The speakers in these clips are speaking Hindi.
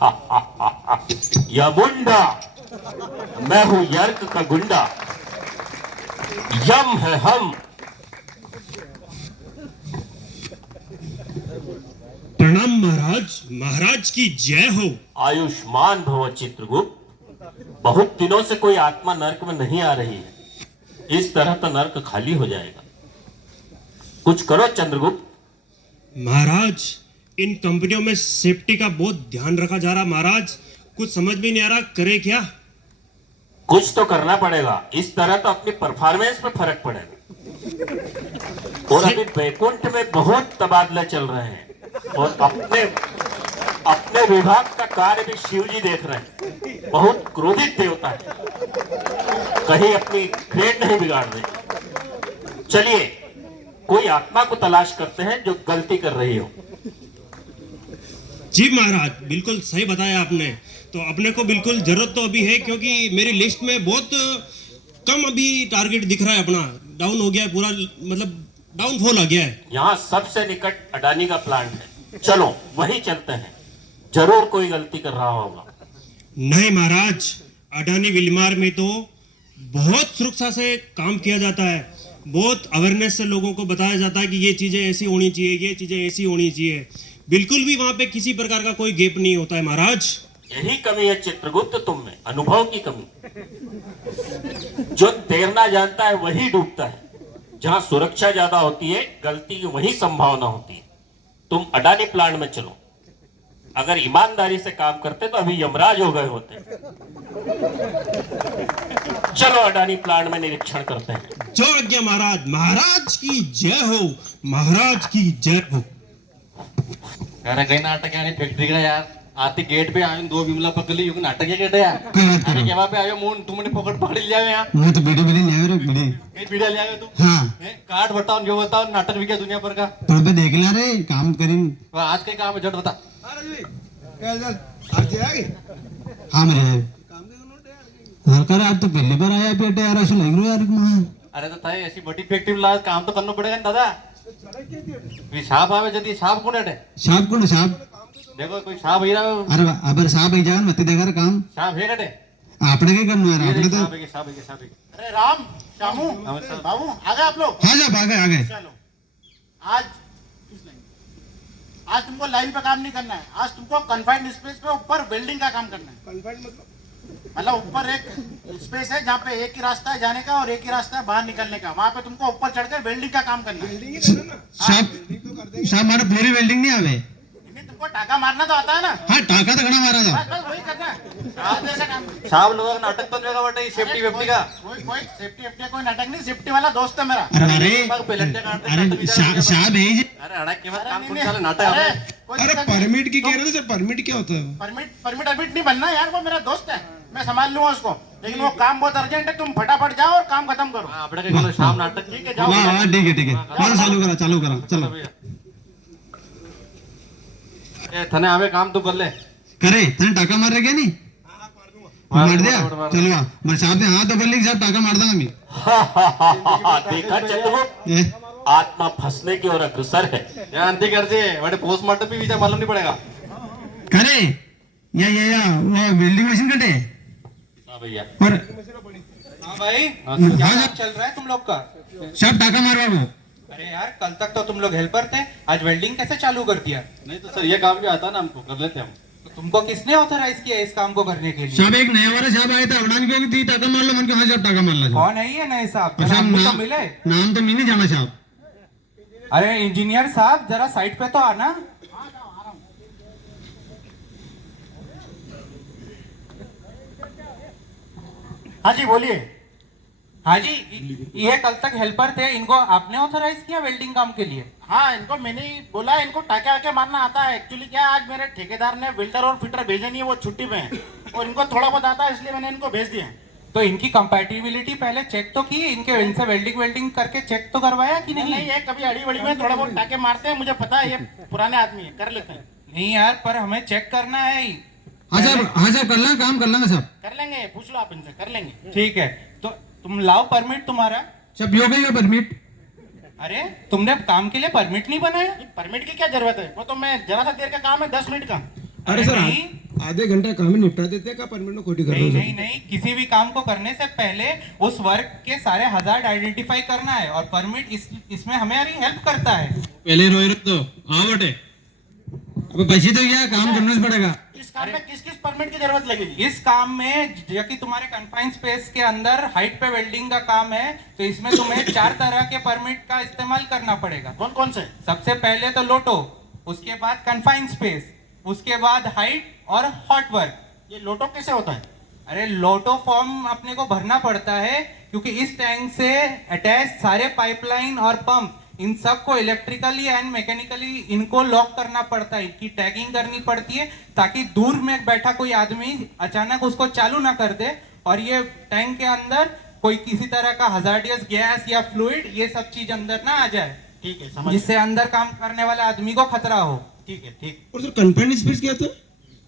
या मुंडा, मैं हूं यर्क का गुंडा, यम है हम। प्रणाम महाराज, महाराज की जय हो। आयुष्मान भव चित्रगुप्त। बहुत दिनों से कोई आत्मा नर्क में नहीं आ रही है, इस तरह तो नर्क खाली हो जाएगा। कुछ करो चंद्रगुप्त। महाराज, इन कंपनियों में सेफ्टी का बहुत ध्यान रखा जा रहा महाराज, कुछ समझ में नहीं आ रहा, करे क्या? कुछ तो करना पड़ेगा, इस तरह तो अपनी परफॉर्मेंस पे फर्क पड़ेगा। और अभी बैकुंठ में बहुत तबादले चल रहे हैं और अपने अपने विभाग का कार्य भी शिव जी देख रहे हैं। बहुत क्रोधित देवता है, कहीं अपनी ग्रेड नहीं बिगाड़ रहे। चलिए कोई आत्मा को तलाश करते हैं जो गलती कर रही हो। जी महाराज, बिल्कुल सही बताया आपने। तो अपने को बिल्कुल जरूरत तो अभी है, क्योंकि मेरी लिस्ट में बहुत कम अभी टारगेट दिख रहा है, अपना डाउन हो गया है पूरा, मतलब डाउनफॉल आ गया है। यहाँ सबसे निकट अडानी का प्लांट है, चलो वहीं चलते हैं, जरूर कोई गलती कर रहा होगा। नहीं महाराज, अडानी विलमार में तो बहुत सुरक्षा से काम किया जाता है, बहुत अवेयरनेस से लोगों को बताया जाता है कि ये चीजें ऐसी होनी चाहिए, ये चीजें ऐसी होनी चाहिए। बिल्कुल भी वहां पे किसी प्रकार का कोई गैप नहीं होता है महाराज। यही कमी है चित्रगुप्त तुम में, अनुभव की कमी। जो तैरना जानता है वही डूबता है। जहां सुरक्षा ज्यादा होती है, गलती की वही संभावना होती है। तुम अडानी प्लांट में चलो, अगर ईमानदारी से काम करते तो अभी यमराज हो गए होते। चलो अडानी प्लांट में निरीक्षण करते हैं। जो आज्ञा महाराज, महाराज की जय हो, महाराज की जय हो। अरे कहीं नाटक है फैक्ट्री का यार, आती गेट पे आयो, दो बिमला पकड़ ली, नाटक है गेट यार। अरे केवा पे आयो मुन तुमने पकड़ लिया है यार। मैं तो बीड़ी बीड़ी ले आयो रे बीड़ी। कई बीड़ा ले आयो तू? हाँ। कार्ड बताओ, जो बताओ, नाटक भी क्या दुनिया पर का। तो बे देख ला रे, काम करीन। तो आज के काम है, झट बता। हाँ मेरे सरकार आज तो पहली बार आया बेटे यार, ऐसा लग रहा यार मां। अरे तो ताई ऐसी बड़ी फैक्ट्री ला काम तो करना पड़ेगा ना दादा। कोई साहब आवे जदी, साहब कौन है? साहब कौन साहब? देखो कोई साहब ही रहा। अरे अबर साहब ही जान मत देखा रे काम। साहब है कटे? आपने क्या करना यार, आपने तो। साहब है। अरे राम, श्यामू, बाबू आ गए आप लोग? हाँ साहब आ गए। चलो, आज तुमको लाइन पे काम नहीं करना है, आज तुमको कन्फाइंड स्पेस पे ऊपर वेल्डिंग का काम करना है। कन्फाइंड मतलब ऊपर एक स्पेस है जहाँ पे एक ही रास्ता है जाने का और एक ही रास्ता है बाहर निकलने का, वहाँ पे तुमको ऊपर चढ़कर वेल्डिंग का काम करना है। साहब हमारा पूरी वेल्डिंग नहीं आवे। तुमको टाका मारना तो आता है ना? हाँ टाका तो घना मारा था। बस वही करना है। साहब लोगों का नाटक तो नहीं होगा, सेफ्टी वेफ्टी का। कोई सेफ्टी कोई नाटक नहीं, सेफ्टी वाला दोस्त है मेरा। अरे साहब है जी। अरे अड़क के बाद काम कौन सा नाटक है? अरे परमिट की कह रहे थे सर, परमिट क्या होता है? परमिट नहीं बनना यार, वो मेरा दोस्त है, मैं संभाल लूंगा उसको, लेकिन वो काम बहुत अर्जेंट है, तुम फटाफट जाओ और काम खत्म करो। अपने के शाम नाटक ठीक है जाओ। ठीक है चालू करा चलो। थने आवे काम तो कर ले। करे तने टाका मार रहे क्या नहीं? मार दिया चलो मैं साहब ने हाँ तो बोल साहब टाका मार दूंगा मैं। देखा चंद्रगुप्त, आत्मा फंसने की ओर अग्रसर है। जानती कर दे बड़े पोस्टमार्टम भी वीजा मालूम नहीं पड़ेगा। करे या वो वेल्डिंग मशीन कटे। हाँ भैया। और हाँ भाई, क्या काम चल रहा है तुम लोग का? सब टाका मारवा वो। अरे यार, कल तक तो तुम लोग हेल्पर थे, आज वेल्डिंग कैसे चालू कर दिया? नहीं तो सर ये काम भी आता ना हमको, कर लेते हम। तो तुमको किसने ऑथराइज किया इस काम को करने के लिए? साहब एक नया वाला साहब आया था, अवडान क्यों थी टाका मार लो, मन के हाँ साहब टाका मार लो। कौन है ये नए साहब? साहब जरा हमको तो मिले। नाम तो नहीं जाना साहब। अरे इंजीनियर साहब, जरा साइड पे तो आना। हाँ जी बोलिए। हाँ जी, ये कल तक हेल्पर थे, इनको आपने ऑथराइज किया वेल्डिंग काम के लिए? हाँ, इनको मैंने ही बोला, इनको टाके वाके मारना आता है। एक्चुअली क्या है, आज मेरे ठेकेदार ने वेल्डर और फिटर भेजे नहीं है, वो छुट्टी पे हैं और इनको थोड़ा बहुत आता है, इसलिए मैंने इनको भेज दिया। तो इनकी कंपैटिबिलिटी पहले चेक तो की, इनसे वेल्डिंग करके चेक तो करवाया कि नहीं? नहीं, ये कभी अड़ी बड़ी में थोड़ा बहुत टाके मारते हैं, मुझे पता है, ये पुराने आदमी है, कर लेते हैं। नहीं यार, पर हमें चेक करना है ही। हाँ साहब कर लेंगे काम, कर लेंगे साहब। कर लेंगे, पूछ लो आप इनसे, कर लेंगे। ठीक है, तो तुम लाओ परमिट तुम्हारा। सब हो गई परमिट। अरे तुमने काम के लिए परमिट नहीं बनाया? परमिट की क्या जरूरत है, वो तो मैं जरा सा देर का काम है, 10 मिनट का। अरे सर नहीं, आधे घंटा काम ही निपटा देते हैं का परमिट में खोटी कर रहे नहीं हो नहीं नहीं, किसी भी काम को करने से पहले उस वर्क के सारे हजार्ड आइडेंटिफाई करना है और परमिट इसमें हमारी हेल्प करता है। पहले रोई रख दो हाँ बेटे अब बची तो क्या काम करना ही पड़ेगा। इस काम में किस किस परमिट की जरूरत लगेगी? इस काम में जबकि तुम्हारे कन्फाइंड स्पेस के अंदर हाइट पे वेल्डिंग का काम है तो इसमें तुम्हें 4 तरह के परमिट का इस्तेमाल करना पड़ेगा। कौन कौन से? सबसे पहले तो लोटो, उसके बाद कन्फाइंड स्पेस, उसके बाद हाइट और हॉट वर्क। ये लोटो कैसे होता है? अरे लोटो फॉर्म अपने को भरना पड़ता है क्योंकि इस टैंक से अटैच सारे पाइपलाइन और पंप इन सब को इलेक्ट्रिकली एंड मैकेनिकली इनको लॉक करना पड़ता है, इनकी टैगिंग करनी पड़ती है ताकि दूर में बैठा कोई आदमी अचानक उसको चालू ना कर दे और ये टैंक के अंदर कोई किसी तरह का हजार्डियस गैस या फ्लूइड ये सब चीज अंदर ना आ जाए, ठीक है, समझ जिससे अंदर काम करने वाले आदमी को खतरा हो। ठीक है, ठीक। और सर कन्फाइंड स्पेस क्या था?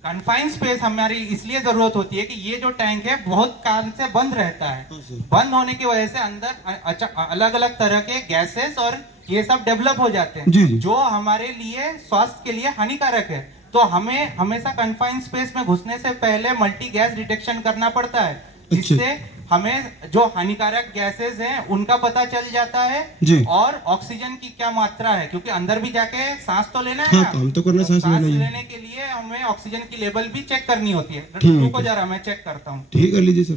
कन्फाइंड स्पेस हमारी इसलिए जरूरत होती है कि ये जो टैंक है बहुत काल से बंद रहता है। बंद होने की वजह से अंदर अलग अलग तरह के गैसेस और ये सब डेवलप हो जाते हैं जी, जी। जो हमारे लिए स्वास्थ्य के लिए हानिकारक है। तो हमें हमेशा कन्फाइंड स्पेस में घुसने से पहले मल्टी गैस डिटेक्शन करना पड़ता है, जिससे हमें जो हानिकारक गैसेस हैं उनका पता चल जाता है जी। और ऑक्सीजन की क्या मात्रा है, क्योंकि अंदर भी जाके सांस तो लेना है हाँ, ना। काम तो करना, सांस लेना ही है। लेने के लिए हमें ऑक्सीजन की लेवल भी चेक करनी होती है। ठीक रुको है। जरा मैं चेक करता हूँ। ठीक कर लीजिए सर।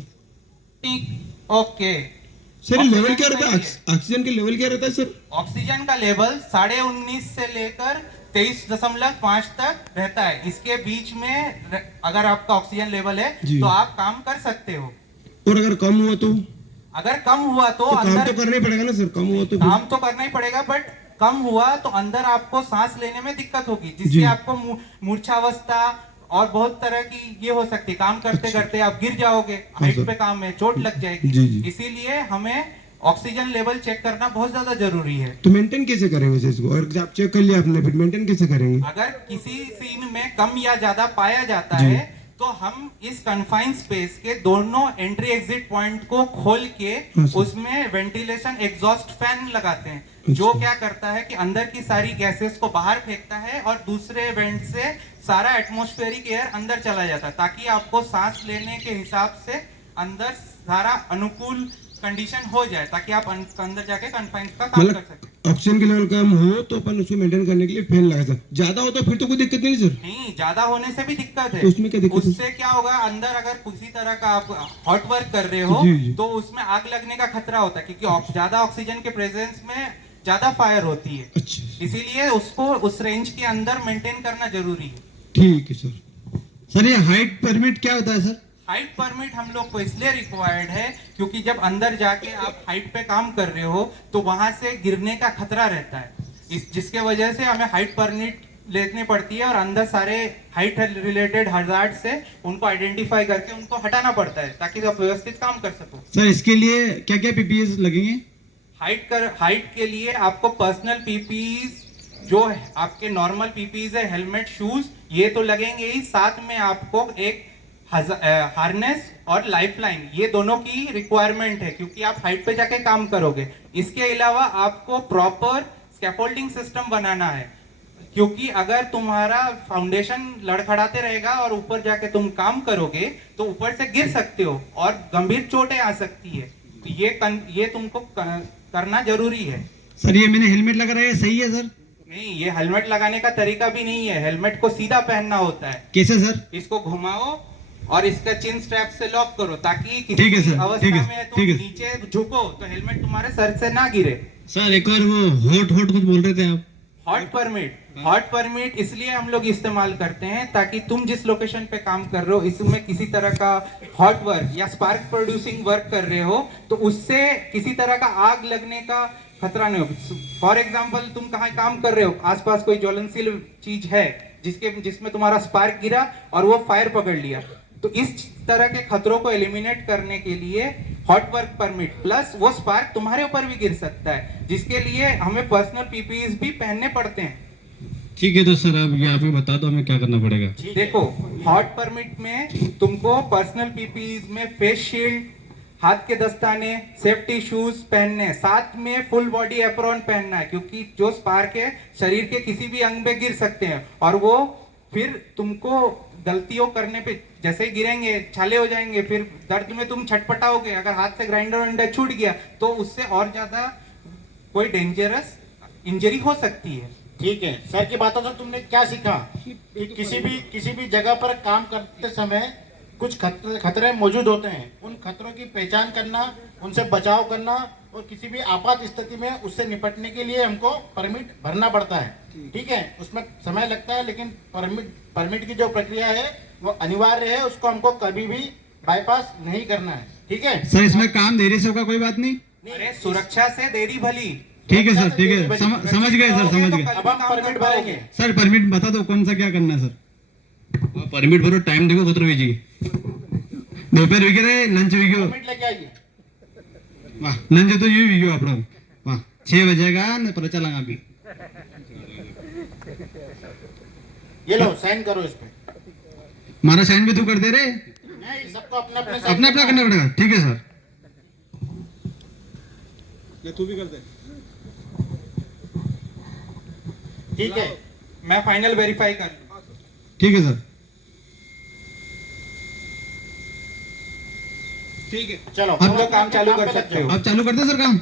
ठीक, ओके। सर ये लेवल क्या ऑक्सीजन रहता है? सही है। ऑक्सीजन के लेवल क्या रहता है सर? ऑक्सीजन का लेवल 19.5 से लेकर 23.5 तक रहता है। इसके बीच में अगर आपका ऑक्सीजन लेवल है जी। तो आप काम कर सकते हो। और अगर कम हुआ तो अगर कम हुआ तो काम अंदर तो करना ही पड़ेगा ना सर, कम हुआ तो फिर? काम तो करना ही पड़ेगा, बट कम हुआ तो अंदर आपको सांस लेने में दिक्कत होगी, जी। जिससे आपको मूर्छावस्था और बहुत तरह की ये हो सकती है। काम करते करते आप गिर जाओगे, हाइट सर। पे काम है, चोट लग जाएगी। जी, जी। इसीलिए हमें ऑक्सीजन लेवल चेक करना बहुत ज्यादा जरूरी है। तो मेंटेन कैसे करेंगे सर इसको? और आप चेक कर लिया आपने, फिर मेंटेन कैसे करेंगे? अगर किसी सीन में कम या ज्यादा पाया जाता जी। है तो हम इस कन्फाइंड स्पेस के दोनों एंट्री एग्जिट पॉइंट को खोल के हाँ सर। उसमें वेंटिलेशन एग्जॉस्ट फैन लगाते हैं, जो क्या करता है कि अंदर की सारी गैसेस को बाहर फेंकता है और दूसरे वेंट से सारा एटमॉस्फेरिक एयर अंदर चला जाता है, ताकि आपको सांस लेने के हिसाब से अंदर सारा अनुकूल कंडीशन हो जाए, ताकि आप अंदर जाके कन्फाइंड का काम कर मतलब सकें। ऑक्सीजन के लेवल कम हो तो अपन उसको मेंटेन करने के लिए फैन लगा सर, ज्यादा हो तो फिर तो कोई दिक्कत नहीं सर? नहीं, ज्यादा होने से भी दिक्कत है। तो उसमें क्या दिक्कत है? उससे क्या होगा, अंदर अगर किसी तरह का आप हॉट वर्क कर रहे हो जी, जी। तो उसमें आग लगने का खतरा होता है, क्योंकि ज्यादा ऑक्सीजन के प्रेजेंस में ज्यादा फायर होती है। अच्छा इसीलिए उसको उस रेंज के अंदर मेंटेन करना जरूरी है। ठीक है सर। सर ये हाइट परमिट क्या होता है सर? हाइट परमिट हम लोग को इसलिए रिक्वायर्ड है क्योंकि जब अंदर जाके आप हाइट पे काम कर रहे हो तो वहां से गिरने का खतरा रहता है, जिसके वजह से हमें हाइट परमिट लेनी पड़ती है और अंदर सारे हाइट रिलेटेड हजार्ड से उनको आइडेंटिफाई करके उनको हटाना पड़ता है, ताकि आप व्यवस्थित काम कर सको। सर इसके लिए क्या क्या पीपीएस लगेंगे? हाइट के लिए आपको पर्सनल पीपीईज जो आपके नॉर्मल पीपीईज है, हेलमेट, शूज, ये तो लगेंगे ही। साथ में आपको एक हार्नेस और लाइफलाइन, ये दोनों की रिक्वायरमेंट है क्योंकि आप हाइट पे जाके काम करोगे। इसके अलावा आपको प्रॉपर स्कैफोल्डिंग सिस्टम बनाना है, क्योंकि अगर तुम्हारा फाउंडेशन लड़खड़ाते रहेगा और ऊपर जाके तुम काम करोगे तो ऊपर से गिर सकते हो और गंभीर चोटें आ सकती है। तो ये तुमको करना जरूरी है। सर ये मैंने हेलमेट लगा रहा है, सही है सर? नहीं, ये हेलमेट लगाने का तरीका भी नहीं है। हेलमेट को सीधा पहनना होता है। कैसे सर? इसको घुमाओ और इसका चिन स्ट्रैप से लॉक करो, ताकि ठीक है किसी सर, अवस्था ठीक है, में तुम ठीक है। नीचे झुको तो हेलमेट तुम्हारे सर से ना गिरे। सर एक और वो हॉट कुछ बोल रहे थे आप? हॉट परमिट इसलिए हम लोग इस्तेमाल करते हैं ताकि तुम जिस लोकेशन पे काम कर रहे हो इसमें किसी तरह का हॉट वर्क या स्पार्क प्रोड्यूसिंग वर्क कर रहे हो तो उससे किसी तरह का आग लगने का खतरा नहीं हो। फॉर एग्जाम्पल, तुम कहाँ काम कर रहे हो, आसपास कोई ज्वलनशील चीज है जिसमें तुम्हारा स्पार्क गिरा और वो फायर पकड़ लिया, तो इस तरह के खतरों को एलिमिनेट करने के लिए हॉट वर्क परमिट प्लस वो स्पार्क तुम्हारे ऊपर भी गिर सकता है, जिसके लिए हमें पर्सनल पीपीईज भी पहनने पड़ते हैं। ठीक है, तो सर आप ये आप ही बता दो हमें क्या करना पड़ेगा। देखो, हॉट परमिट में तुमको पर्सनल पीपीईज में फेस शील्ड, हाथ के दस्ताने, सेफ्टी शूज पहनने, साथ में फुल बॉडी एप्रॉन पहनना है, क्योंकि जो स्पार्क है शरीर के किसी भी अंग में गिर सकते हैं और वो फिर तुमको गलतियों करने पे जैसे ही गिरेंगे छाले हो जाएंगे, फिर दर्द में तुम छटपटाओगे। अगर हाथ से ग्राइंडर वाइंडर छूट गया तो उससे और ज्यादा कोई डेंजरस इंजरी हो सकती है। ठीक है, सर की बातों से तुमने क्या सीखा कि किसी भी जगह पर काम करते समय कुछ खतरे मौजूद होते हैं। उन खतरों की पहचान करना, उनसे बचाव करना और किसी भी आपात स्थिति में उससे निपटने के लिए हमको परमिट भरना पड़ता है। ठीक है, उसमें समय लगता है, लेकिन परमिट की जो प्रक्रिया है वो अनिवार्य है, उसको हमको कभी भी बाईपास नहीं करना है। ठीक है सर, इसमें काम देरी से होगा, कोई बात नहीं। अरे सुरक्षा से देरी भली। ठीक है सर, ठीक है, समझ गए सर, समझ गए। अब हम परमिट भरेंगे। सर परमिट बता दो कौन सा क्या करना है सर। परमिट भरो, टाइम देखो कितना वीजी दोपहर वीगे रे लंच वीगो। परमिट लेके आइए। वाह, लंच तो यू वीगो आप लोग। वाह, 6 बजेगा ना, पर चलेगा अभी। ये लो साइन करो इस पे। हमारा साइन भी तू कर दे रे। नहीं, सबको अपना अपना अपना करना पड़ेगा। ठीक है सर, ठीक है। मैं फाइनल वेरीफाई कर लूं। ठीक है सर। ठीक है, चलो हम लोग काम चालू कर सकते हो। आप चालू कर दो सर काम।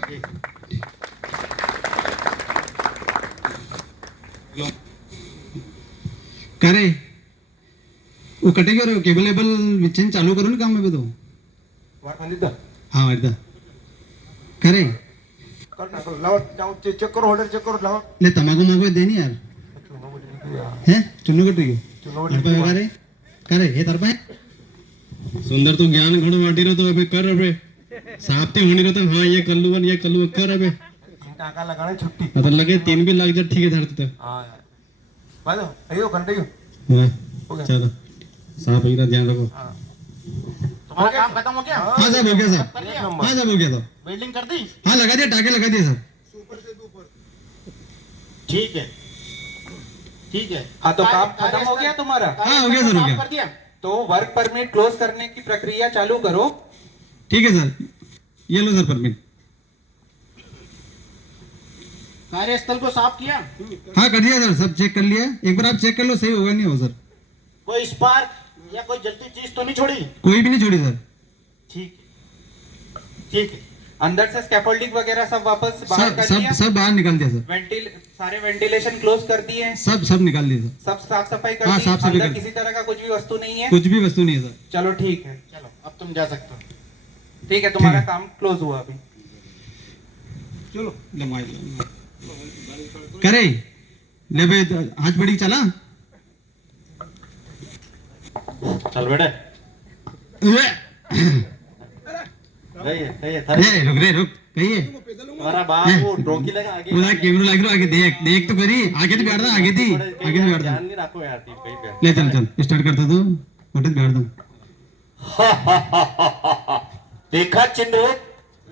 करे वो कटेगा रे, केबल एबल विचन चालू करो ना काम में भी तो। हाँ वाटता करे चेक करो, ऑर्डर चेक करो, लाओ। ले तमाकू मागो देनी यार है चुन्नू कट रही करे करे हे तरपा है सुंदर तो ज्ञान घणो वाटी रो तो अबे कर अबे साफ ते होनी रो तो हाँ ये कल्लू कर अबे टाका लगाने छुट्टी। मतलब लगे 3 भी लग जा। ठीक है धरते तो हाँ भाई, अयो कंटिन्यू। हाँ चलो साफ ही ध्यान रखो। तुम्हारा काम खत्म हो गया? हाँ साहब हो गया सर। कर लिया? हाँ साहब हो गया सर। वेल्डिंग कर दी? हाँ लगा दिया, टाके लगा दिए सर। ठीक है, ठीक है। हाँ तो काम खत्म हो गया तुम्हारा। हाँ हो गया सर, हो काम गया। कर दिया। तो वर्क परमिट क्लोज करने की प्रक्रिया चालू करो। ठीक है सर, ये लो सर परमिट। कार्यस्थल को साफ किया? हाँ कर दिया सर, सब चेक कर लिया। एक बार आप चेक कर लो, सही होगा नहीं हो सर। कोई स्पार्क या कोई जलती चीज तो नहीं छोड़ी? कोई भी नहीं छोड़ी सर। ठीक है, ठीक है। अंदर से स्कैफोल्डिंग वगैरह सब वापस बाहर सब कर सब दिया। सब बाहर निकाल दिया सर। सारे वेंटिलेशन क्लोज कर दिए हैं। सब निकाल दिए सर। सब साफ सफाई कर हाँ, दी। साफ सफाई अंदर कर दी। किसी तरह का कुछ भी वस्तु नहीं है। कुछ भी वस्तु नहीं है सर। चलो ठीक है, चलो अब तुम जा सकते हो। ठीक है, तुम्हारा ठीक है। काम क्लोज हुआ अभी। चलो करे ले बे आज बड़ी चला। चल बेटे रुक रे रुक कहिए। तुम्हारा बाप वो डोंकी लगा आगे उधर कैमरा लग रहा, आगे देख देख तो करी। आगे तो बैठ दो, आगे थी आगे से बैठ दो। ध्यान नहीं रखो यार, टीम कहीं पे ले चल स्टार्ट करता तू उठे बैठ दो। देखा चिन्ह,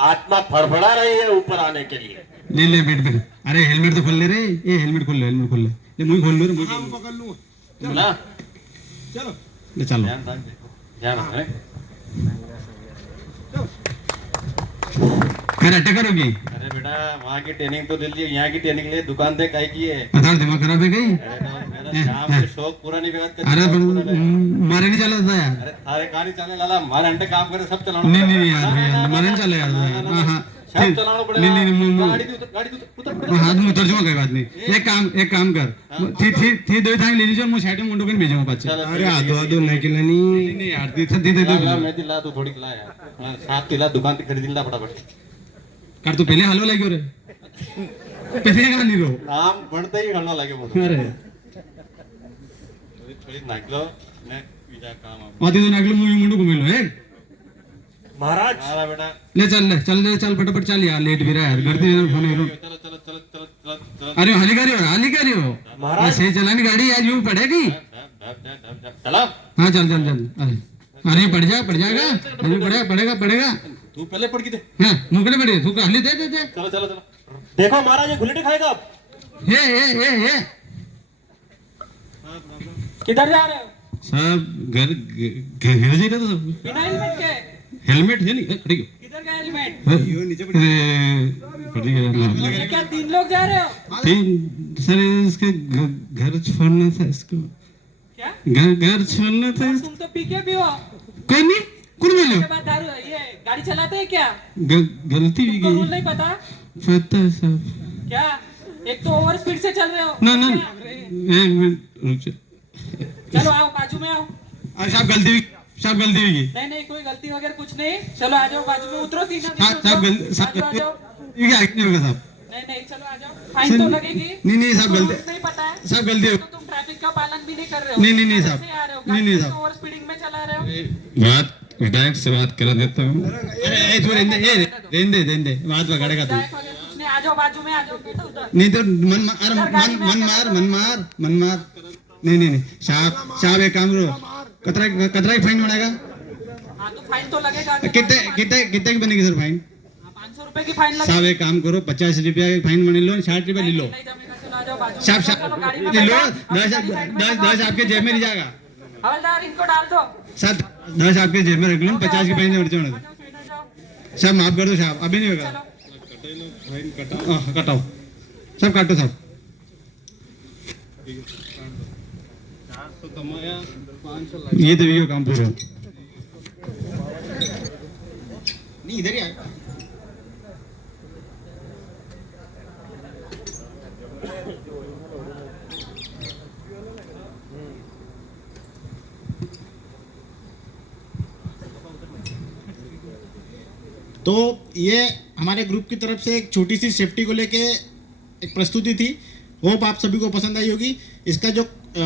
आत्मा फड़फड़ा रही है ऊपर आने के लिए। ले बैठ बैठ। अरे हेलमेट तो खोल ले रे, ये हेलमेट खोल ले मुंह खोल लो रे, मुंह पकड़ लूं। बोला ले चलो ध्यान रख, देखो ध्यान रख। फिर अटैक करोगी। अरे बेटा वहाँ की ट्रेनिंग तो दिल्ली, यहाँ की ट्रेनिंग ले दुकान दे काहे की है। अरे दिमाग खराब है गई। मेरा शाम के शौक पूरा नहीं बेकार अरे मारे नहीं चला था यार। अरे थारे कहानी चले लाला, हमारे अंडे काम करे सब चलाना। नहीं यार मारे नहीं चला यार। हाँ हाँ सब चलाना पड़ेगा। नहीं गाड़ी उतर हाथ में उतर जाऊंगा, कोई बात नहीं। एक काम कर थी दो थांग ले लीजिए, मैं साइड में मुंडो के भेजूंगा पाछे। अरे आदो नहीं किला नहीं यार ती दे मैं दिला तू थोड़ी खिला यार, साथ तिला दुकान से खरीद ला फटाफट। कर तू पहले हलवा लगी रे, पहले का नहीं रो नाम बढ़ते ही घड़ना लगे मुझे। अरे थोड़ी नागलो ने बीजा काम अब आती तो नागलो मुंडो घुमेलो है महाराज आला बेटा। ले चल फटाफट चल यार, लेट भी रहा यार घर से फोन चलो चलो चलो चलो चलो चलो। अरे हाली कर रही हो महाराज सही चलानी गाड़ी आज यूं पड़ेगी। चला हाँ चल अरे पड़ जाएगा अरे पड़ेगा। तू पहले पढ़ के दे। हाँ मुकड़े पड़े तू हाली दे चलो चलो चलो। देखो महाराज, ये गुल्ली खाएगा अब। ये किधर जा रहे हो? सब घर जा रहे तो सब बिना हेलमेट के? हेलमेट है नहीं खड़ी किधर गया हेलमेट? पड़ी ये क्या 3 लोग जा रहे हो? तीन सर इसके घर छोड़ना था इसको। क्या? घर छोड़ना था तुम तो पी के भी हो कोई नहीं कौन बोलो उसके बाद दारू ये गाड़ी चलाते हैं क्या गलती भी तुमको रूल की नहीं पता पता है साहब क्या एक तो ओवर स्पीड से चल रहे हो ना ना क्या? एक मिनट रुक जा चलो आओ बाजू में आओ साहब गलती भी की नहीं नहीं कोई गलती वगैरह कुछ नहीं चलो आ जाओ बाजू में उतरो तीनों साहब आ जाओ ये आगे नहीं होगा साहब नहीं चलो आ जाओ फाइन तो लगेगी नहीं साहब तुमको गलती rules नहीं पता है साहब गलती तो तुम ट्रैफिक का पालन भी नहीं कर रहे हो नहीं साहब कैसे आ रहे हो नहीं गाड़ी साहब ओवर स्पीडिंग में चला रहे हो बात विधायक से बात करा देता हूँ अरे तू रहने दे बात पकड़ेगा तू विधायक वगैरह कुछ नहीं आ जाओ बाजू में आ जाओ बेटा उधर नहीं तो मन मार नहीं साहब एक काम करो कतरा की फाइन बढ़ाएगा हाँ तो फाइन तो लगेगा कितने की बनेगी सर फाइन 500 रुपए की फाइन लगेगी साहब एक काम करो 50 रुपया की फाइन बनी लो 60 रुपया ले लो नहीं जमेगा चलो आ जाओ बाजू साहब में चलो गाड़ी में ले लो बैठो, 10 आपके जेब में नहीं जाएगा हवलदार इनको डाल दो साहब 10 आपके जेब में रख लो 50 की फाइन बढ़ जाओ साहब माफ कर दो साहब अभी नहीं होगा कटाओ सब काटो साहब ये तो ये काम पूरा नहीं इधर ही आए तो ये हमारे ग्रुप की तरफ से एक छोटी सी सेफ्टी को लेके एक प्रस्तुति थी। होप आप सभी को पसंद आई होगी। इसका जो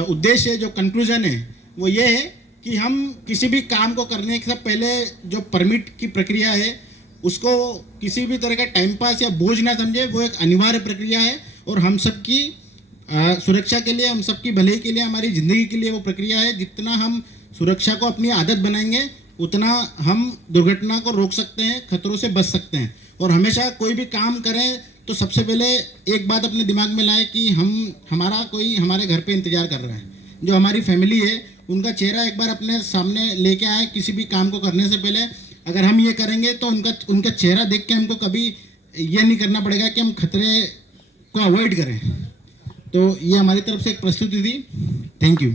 उद्देश्य है, जो कंक्लूजन है, वो ये है कि हम किसी भी काम को करने से पहले जो परमिट की प्रक्रिया है उसको किसी भी तरह का टाइम पास या बोझ ना समझे। वो एक अनिवार्य प्रक्रिया है और हम सबकी सुरक्षा के लिए, हम सबकी भलाई के लिए, हमारी ज़िंदगी के लिए वो प्रक्रिया है। जितना हम सुरक्षा को अपनी आदत बनाएंगे उतना हम दुर्घटना को रोक सकते हैं, खतरों से बच सकते हैं। और हमेशा कोई भी काम करें तो सबसे पहले एक बात अपने दिमाग में लाए कि हमारा कोई हमारे घर पे इंतज़ार कर रहा है। जो हमारी फैमिली है उनका चेहरा एक बार अपने सामने लेके आए किसी भी काम को करने से पहले। अगर हम ये करेंगे तो उनका चेहरा देख के हमको कभी ये नहीं करना पड़ेगा कि हम खतरे को अवॉइड करें। तो ये हमारी तरफ से एक प्रस्तुति थी। Thank you.